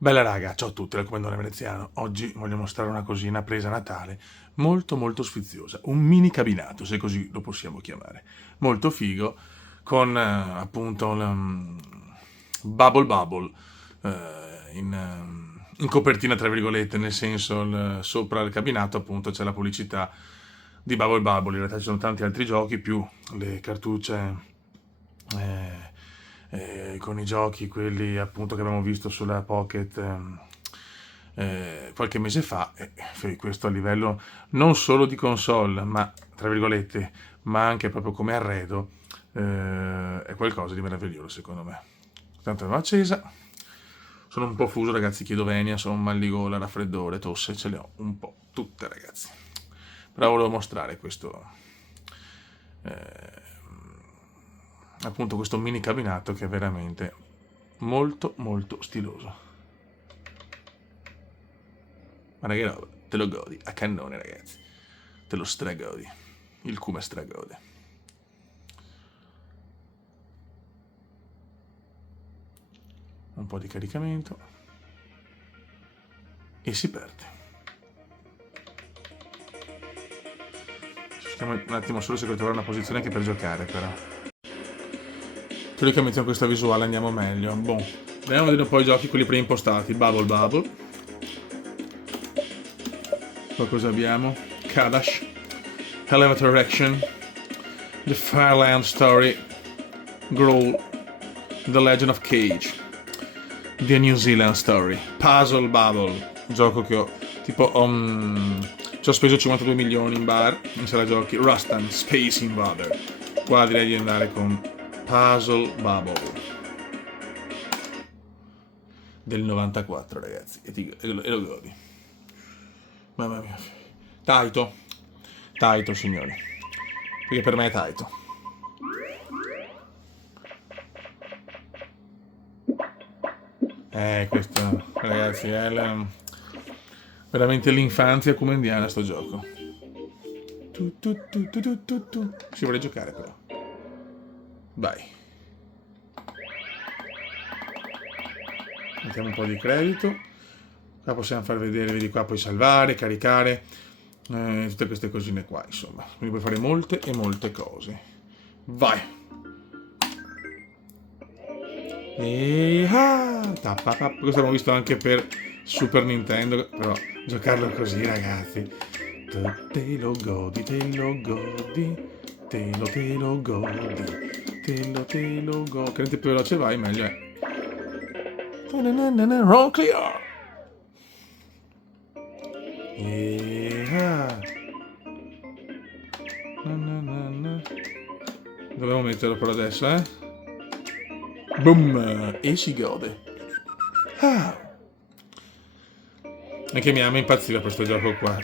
Bella raga, ciao a tutti, dal Comandone Veneziano. Oggi voglio mostrare una cosina presa a Natale, molto molto sfiziosa, un mini cabinato, se così lo possiamo chiamare. Molto figo, con appunto Bubble Bubble in copertina, tra virgolette, nel senso sopra il cabinato appunto c'è la pubblicità di Bubble Bubble. In realtà ci sono tanti altri giochi, più le cartucce eh, con i giochi, quelli appunto che abbiamo visto sulla Pocket qualche mese fa, questo a livello non solo di console, ma tra virgolette, ma anche proprio come arredo, è qualcosa di meraviglioso secondo me. Tanto l'ho accesa, sono un po' fuso ragazzi, chiedo venia, sono un mal di gola, raffreddore, tosse, ce le ho un po' tutte ragazzi. Però volevo mostrare questo, eh, appunto questo mini cabinato che è veramente molto molto stiloso. Ma che roba, te lo godi a cannone ragazzi, te lo stragodi, il Kuma stragode. Un po' di caricamento e si perde. Cerchiamo un attimo solo se per trovare una posizione anche per giocare però. Teoricamente con questa visuale andiamo meglio. Boh. Andiamo a vedere un po' i giochi, quelli preimpostati. Bubble Bubble. Poi cosa abbiamo? Kadash. Elevator Action. The Fireland Story. Growl. The Legend of Cage. The New Zealand Story. Puzzle Bubble. Gioco che ho. Tipo, ci ho speso 52 milioni in bar, in sala giochi. Rustan Space Invader. Qua direi di andare con Puzzle Bubble. Del 94 ragazzi. E lo godi. Mamma mia. Taito. Taito signori. Perché per me è Taito. Questo ragazzi è veramente l'infanzia come indiana sto gioco. Si vuole giocare però. Vai. Mettiamo un po' di credito. Qua possiamo far vedere, vedi qua, puoi salvare, caricare, tutte queste cosine qua, insomma. Quindi puoi fare molte e molte cose. Vai. Questo abbiamo visto anche per Super Nintendo, però giocarlo così ragazzi, te lo godi, te lo godi, te lo godi, te lo godi. Che più veloce vai meglio è. Roll clear. Dobbiamo metterlo per adesso, Boom! E si gode. Anche mia mamma impazziva per questo gioco qua.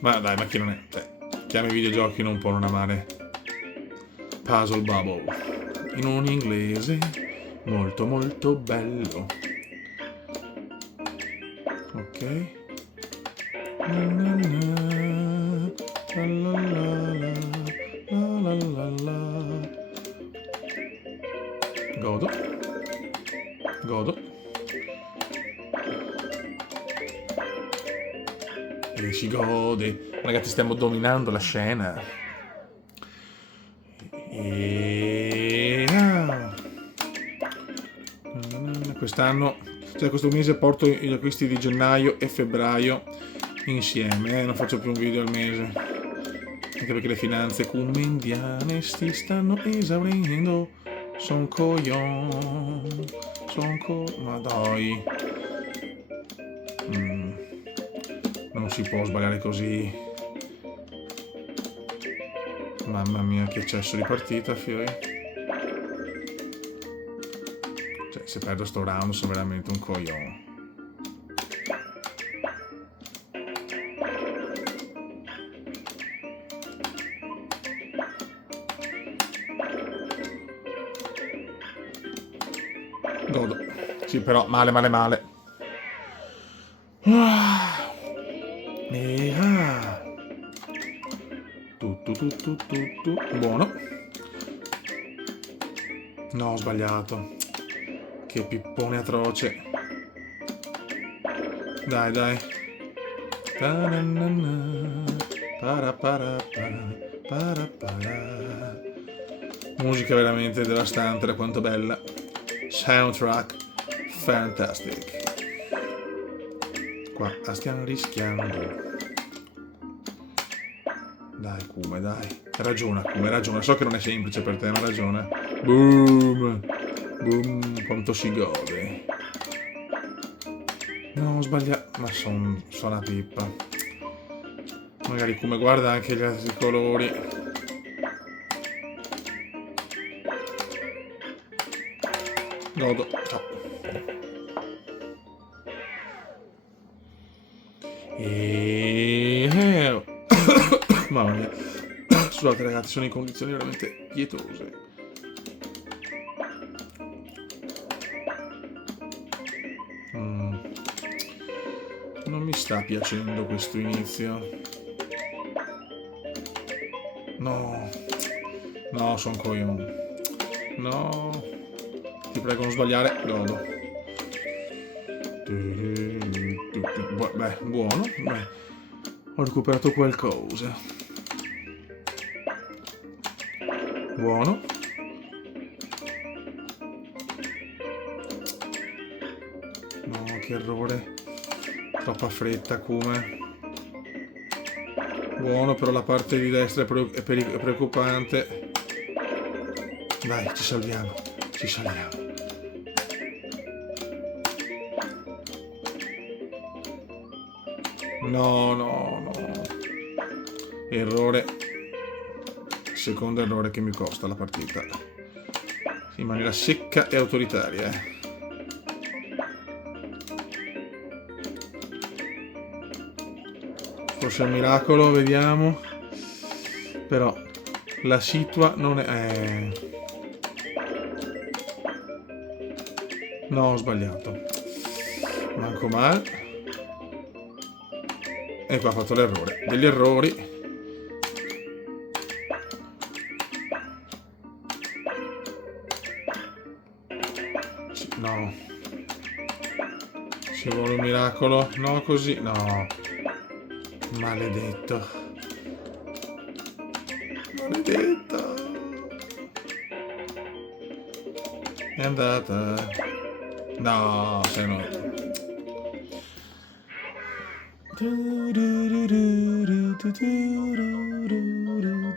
Ma dai, ma chi non è? Cioè, chi ama i videogiochi non può non amare Puzzle Bubble. In un inglese molto molto bello. Ok. Godo. Godo. E si gode. Ragazzi, stiamo dominando la scena. Quest'anno, cioè questo mese porto gli acquisti di gennaio e febbraio insieme, non faccio più un video al mese. Anche perché le finanze come indiane si stanno esaurendo. Son coglion. Ma dai. Non si può sbagliare così. Mamma mia, che eccesso di partita, fiori. Cioè, se perdo sto round sono veramente un coglione. Godo. Sì, però male, male, male. Buono. No, ho sbagliato. Che pippone atroce. Dai, dai. Ta-na-na-na. Para-para-para, para-para. Musica veramente devastante, da quanto bella. Soundtrack fantastic. Qua la stiamo rischiando. Dai, Kuma, dai. Ragiona, Kuma, ragiona. So che non è semplice per te, ma ragiona. Boom. Boom. Quanto si gode. No, ho sbagliato. Ma sono una pippa. Magari Kuma guarda anche gli altri colori. Godo. Ciao. Mamma mia. Scusate ragazzi, sono in condizioni veramente pietose. Non mi sta piacendo questo inizio. No. No, sono coglione. No. Ti prego non sbagliare. Godo. Beh, buono. Beh, ho recuperato qualcosa. Buono. No, che errore. Troppa fretta, come. Buono, però la parte di destra è preoccupante. Dai, ci salviamo. Ci salviamo. No, no, no. Errore. Secondo errore che mi costa la partita. In maniera secca e autoritaria. Forse è un miracolo, vediamo. Però la situa non è... No, ho sbagliato. Manco male. E qua ho fatto l'errore. Degli errori. No. Ci vuole un miracolo. No, così. No. Maledetto. Maledetto. È andata. No, se no.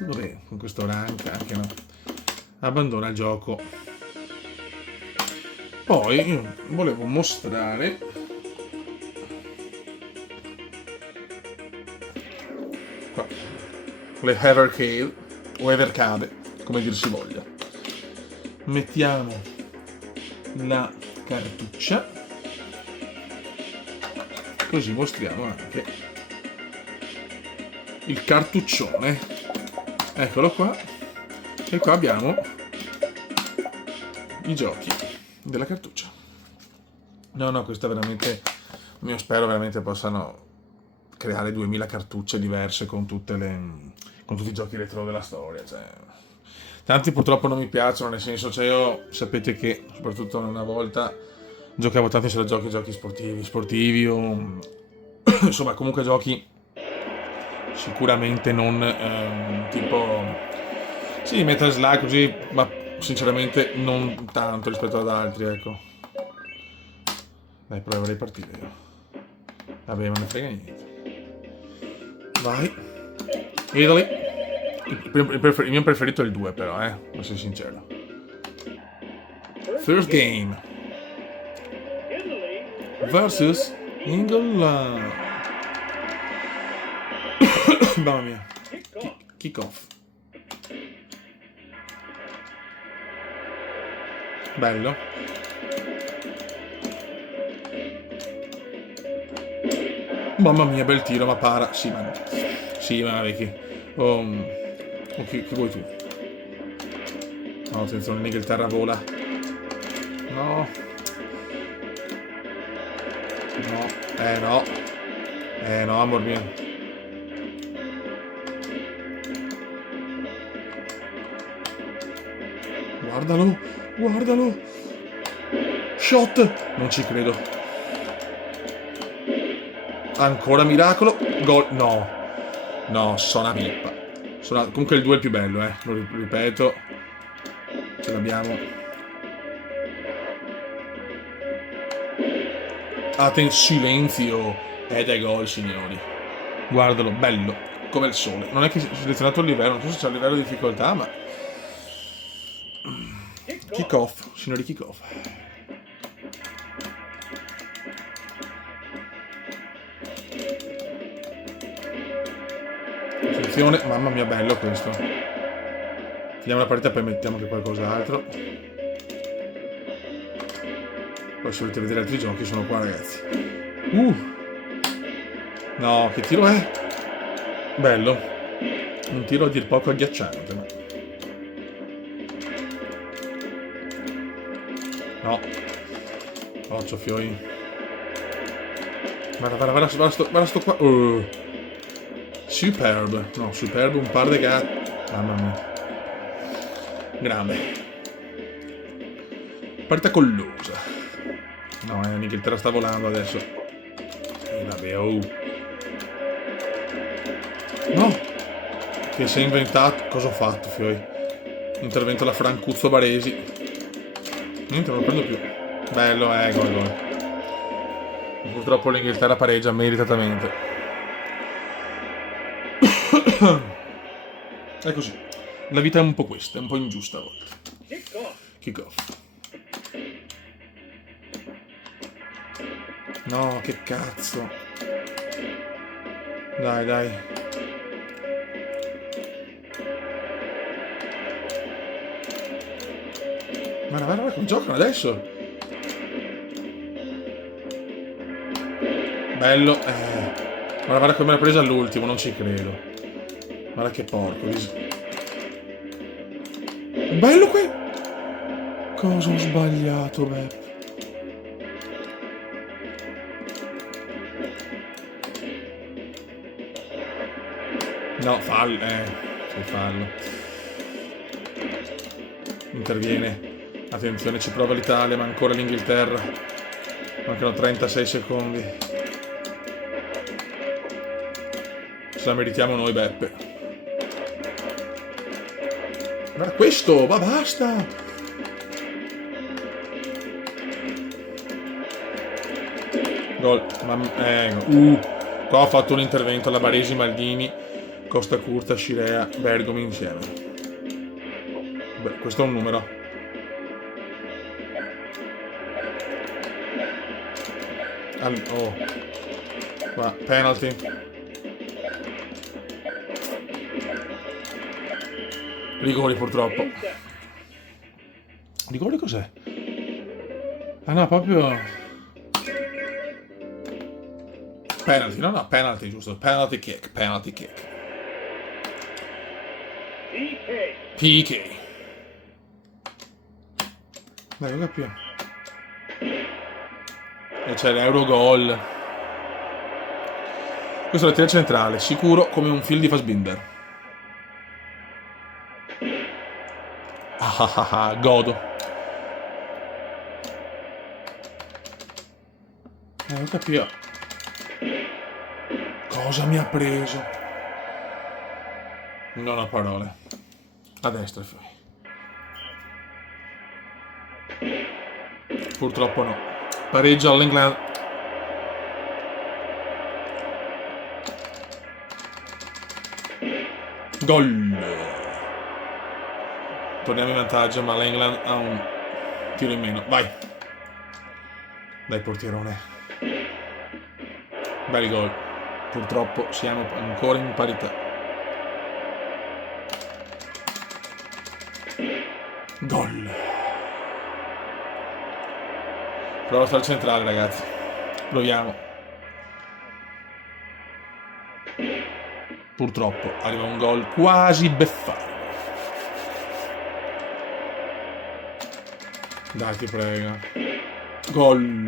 Vabbè, con questo rank anche no. Abbandona il gioco. Poi io volevo mostrare qua le Evercade o Evercade, come dir si voglia. Mettiamo la cartuccia, così mostriamo anche il cartuccione. Eccolo qua. E qua abbiamo i giochi della cartuccia. No, questo è veramente... Io spero veramente possano creare 2000 cartucce diverse con tutti i giochi retro della storia. Cioè. Tanti purtroppo non mi piacciono, nel senso, cioè io sapete che soprattutto una volta giocavo tanti solo giochi sportivi o insomma comunque giochi sicuramente non tipo sì, Metal Slug così, ma sinceramente non tanto rispetto ad altri, ecco. Dai, provo a ripartire io. Vabbè, non ne frega niente. Vai. Italy. Il mio preferito è il 2 però, devo essere sincero. First game. Versus England. Mamma mia. Kick off. Bello. Mamma mia, bel tiro, ma para. Sì, ma vecchi. Che vuoi tu? No, attenzione, l'Inghilterra vola. No. No. No, amor mio. Guardalo. Shot. Non ci credo. Ancora miracolo. Gol. No. No, sono una pippa. Comunque il 2 è il più bello, lo ripeto. Ce l'abbiamo. Silenzio. Ed è gol, signori. Guardalo, bello. Come il sole. Non è che ho selezionato il livello, non so se c'è il livello di difficoltà, ma... Kick off, signori, kick off. Attenzione, mamma mia, bello questo. Finiamo la partita e poi mettiamo che qualcos'altro. Poi se volete vedere altri giochi sono qua, ragazzi. No, che tiro è? Bello. Un tiro a dir poco agghiacciante, ma... No. Occhio, fioi. Guarda sto qua. Superb. No, superb, un par de gatti. Mamma mia. Grande. Partita collosa. No, l'Inghilterra sta volando adesso. Vabbè, No! Che si è inventato. Cosa ho fatto, fioi? Intervento alla Francuzzo Baresi. Niente, non lo prendo più. Bello, gol. Purtroppo l'Inghilterra pareggia meritatamente. È così. La vita è un po' questa, è un po' ingiusta a volte. Kick off. No, che cazzo. Dai. Guarda come giocano adesso. Bello. Guarda come l'ha presa all'ultimo, non ci credo. Guarda che porco. Bello qui. Cosa ho sbagliato, Beppe? No, fallo. Sì, fallo. Interviene. Attenzione, ci prova l'Italia, ma ancora l'Inghilterra. Mancano 36 secondi. Ce la meritiamo noi, Beppe. Guarda questo, ma basta! Gol. Qua ho fatto un intervento alla Baresi, Maldini, Costa Curta, Scirea, Bergomi insieme. Beh, questo è un numero. Qua, penalty. Rigori purtroppo. Rigori cos'è? Ah no, proprio... Penalty, no, penalty, giusto. Penalty kick. PK. Dai, non capiamo. E c'è l'Eurogol. Questo è la tira centrale, sicuro come un film di Fassbinder. Godo. Non capivo. Cosa mi ha preso? Non ho parole. A destra, fioi. Purtroppo no. Pareggio all'England. Gol. Torniamo in vantaggio, ma l'England ha un tiro in meno. Vai. Dai, portierone. Bel gol. Purtroppo siamo ancora in parità. Gol. Prova a stare centrale, ragazzi. Proviamo. Purtroppo arriva un gol quasi beffardo. Dai, ti prego. Gol.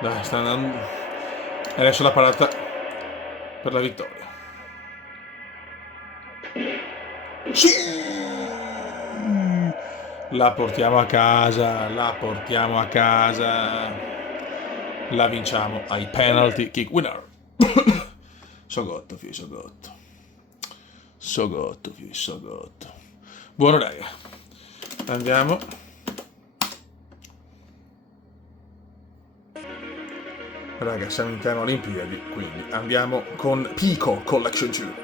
Dai, sta andando. E adesso la parata per la vittoria. Sì! La portiamo a casa. la vinciamo ai penalty kick winner. So gotto, fi, so gotto. So gotto, fi, so gotto. Buono, raga. Andiamo. Raga, siamo in tema Olimpiadi, quindi andiamo con Pico Collection 2.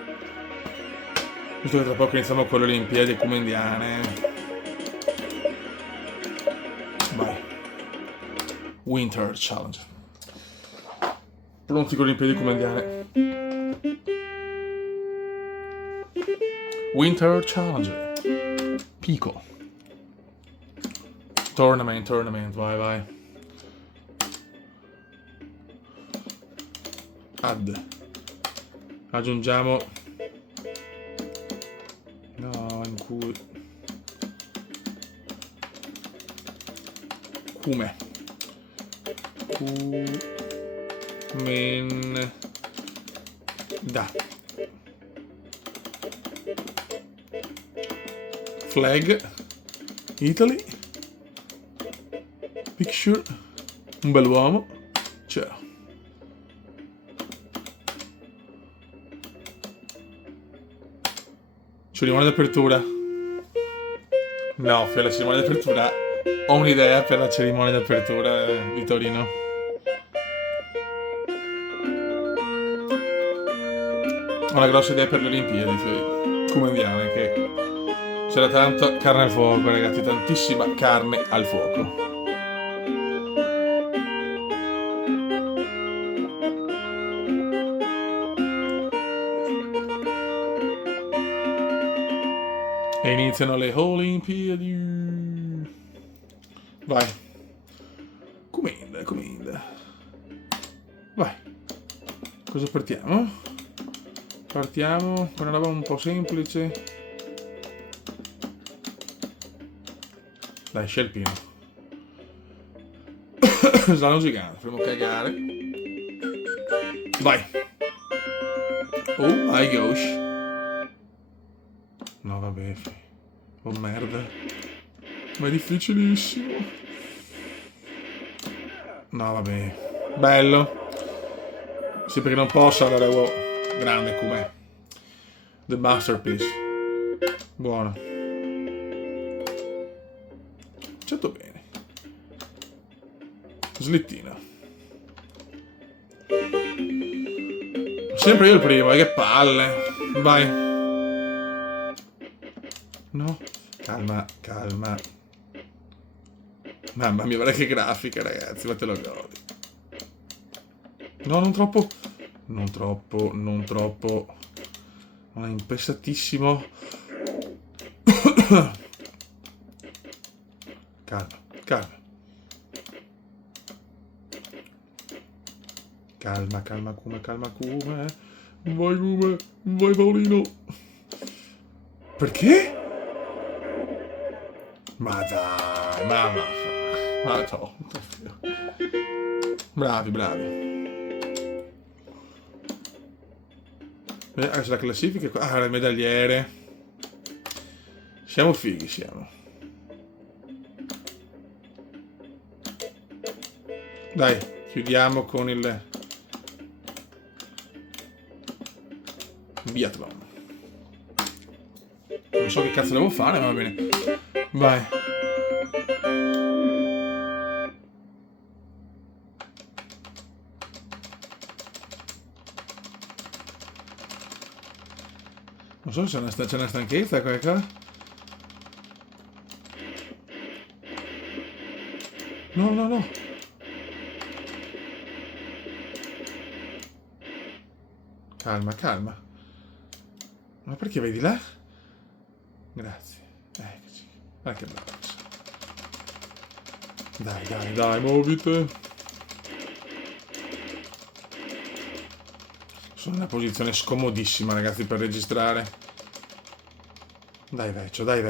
Visto che tra poco iniziamo con le Olimpiadi Ecumendiane. Vai. Winter Challenge. Pronti con le Olimpiadi Ecumendiane. Winter Challenge. Pico. Tournament, vai. Aggiungiamo. No, in cui. Cume. Da. Flag. Italy. Picture. Un bell'uomo. Ciao. Cerimonia d'apertura. No, per la cerimonia d'apertura ho un'idea per la cerimonia d'apertura di Torino. Ho una grossa idea per le Olimpiadi, come indiane, che c'era tanta carne al fuoco, ragazzi, tantissima carne al fuoco. E iniziano le Olimpiadi. Vai. Cominda. Vai. Cosa partiamo? Partiamo con una roba un po' semplice. Dai, scelpino. Stanno gigante, faremo cagare. Vai. Oh my gosh. No, vabbè. Oh merda. Ma è difficilissimo. No, vabbè. Bello. Sì, perché non posso andare a wow. Grande com'è. The Masterpiece. Buono. Certo bene. Slittina. Sempre io il primo, che palle. Vai. No. Calma. Mamma mia, guarda che grafica, ragazzi, ma te lo godi. No, non troppo. Non troppo. Ma è impestatissimo. Calma. Calma, come. Vai Paolino. Perché? Ma dai, mamma. Ma no. Bravi. Adesso la classifica. Ah, le medagliere. Siamo fighi, siamo. Dai, chiudiamo con il biathlon. Non so che cazzo devo fare, ma va bene. Vai. Non so se c'è una stanchezza qua. No. Calma. Ma perché vedi là? Grazie. Eccoci. Guarda che bravo. Dai, muovite. Sono in una posizione scomodissima, ragazzi, per registrare. Dai, vecchio, dai.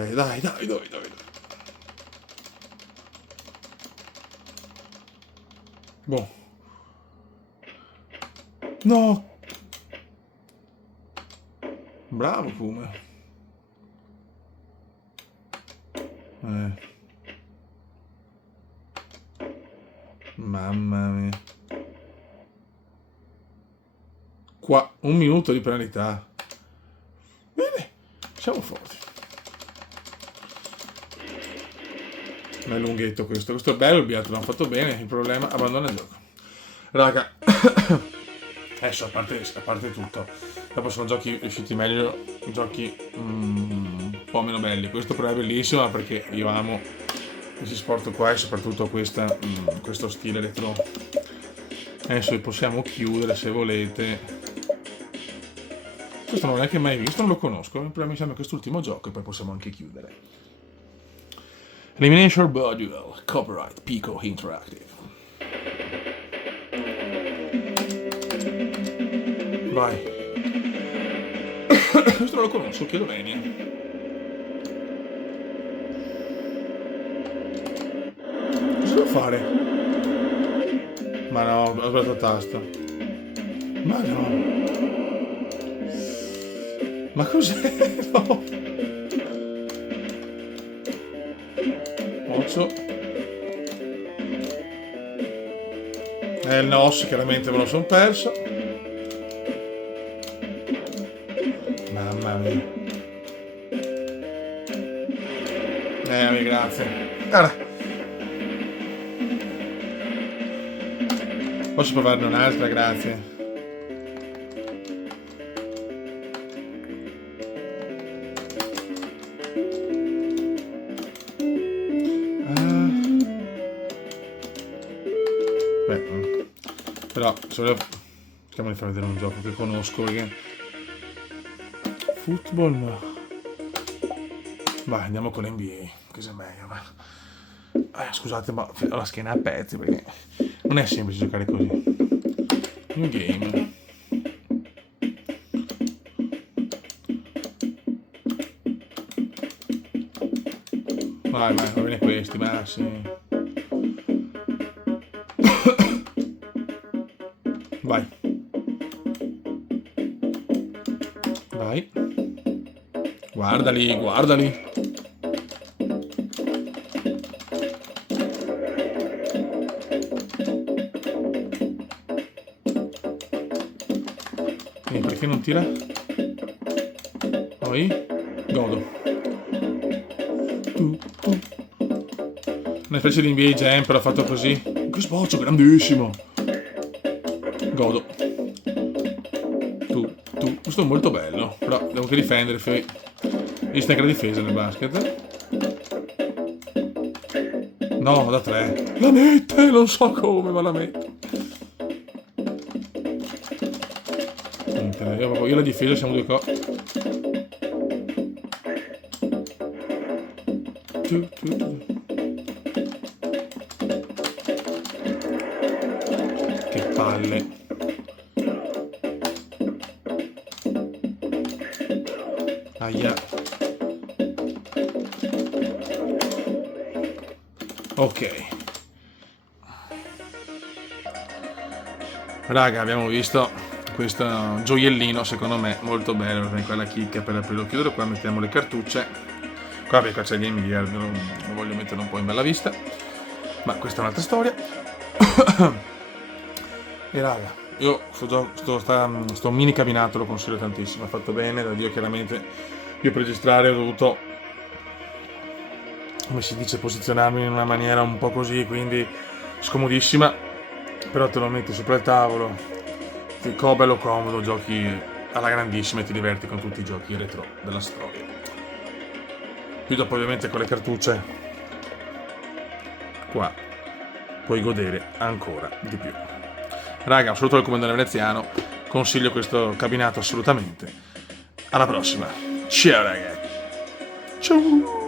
Boh. No. Bravo, Kuma. Mamma mia. qua, 1 minuto di penalità. Bene, siamo forti. Non è lunghetto questo è bello, il biathlon l'hanno fatto bene, il problema abbandona il gioco. Raga, adesso a parte tutto, dopo sono giochi usciti meglio, giochi un po' meno belli. Questo però è bellissimo perché io amo questi sport qua e soprattutto questo stile retro. Adesso possiamo chiudere se volete. Questo non l'ho neanche mai visto, non lo conosco, però mi sembra quest'ultimo gioco e poi possiamo anche chiudere. Elimination Duel, copyright Pico Interactive. Vai. Questo non lo conosco, chiedo Venia. Cosa devo fare? Ma no, ho sbagliato tasto. Ma no. Ma cos'è? No. 8. Il NOS chiaramente me lo sono perso. Mamma mia. Grazie. Allora. Posso provarne un'altra, grazie. Però se volevo cerchiamo di far vedere un gioco che conosco perché football no. Vai, andiamo con l'NBA, che sia meglio. Scusate, ma ho la schiena a pezzi perché non è semplice giocare così. New game. Vai, va bene questi, ma sì. Vai. Vai. Guardali, guardali. Perché non tira? Poi godo. Una specie di NBA Jam però fatto così. Che sboccio grandissimo. Godo. Tu. Questo è molto bello. Però devo anche difendere. Vista anche la difesa nel basket. No, da 3. La mette, non so come, ma la mette. Io e la difesa siamo due Che palle. Aia. Ok. Raga, abbiamo visto questo gioiellino, secondo me molto bello, perché quella chicca per aprirlo e chiudere. Qua mettiamo le cartucce. Qua c'è il Game Gear, lo voglio mettere un po' in bella vista, ma questa è un'altra storia. E raga, io sto mini cabinato lo consiglio tantissimo, è fatto bene, da Dio. Chiaramente io per registrare ho dovuto, come si dice, posizionarmi in una maniera un po' così, quindi scomodissima, però te lo metti sopra il tavolo, bello comodo, giochi alla grandissima e ti diverti con tutti i giochi retro della storia. Più dopo ovviamente con le cartucce qua puoi godere ancora di più. Raga, un saluto dal comandante veneziano, consiglio questo cabinato assolutamente. Alla prossima, ciao ragazzi, ciao.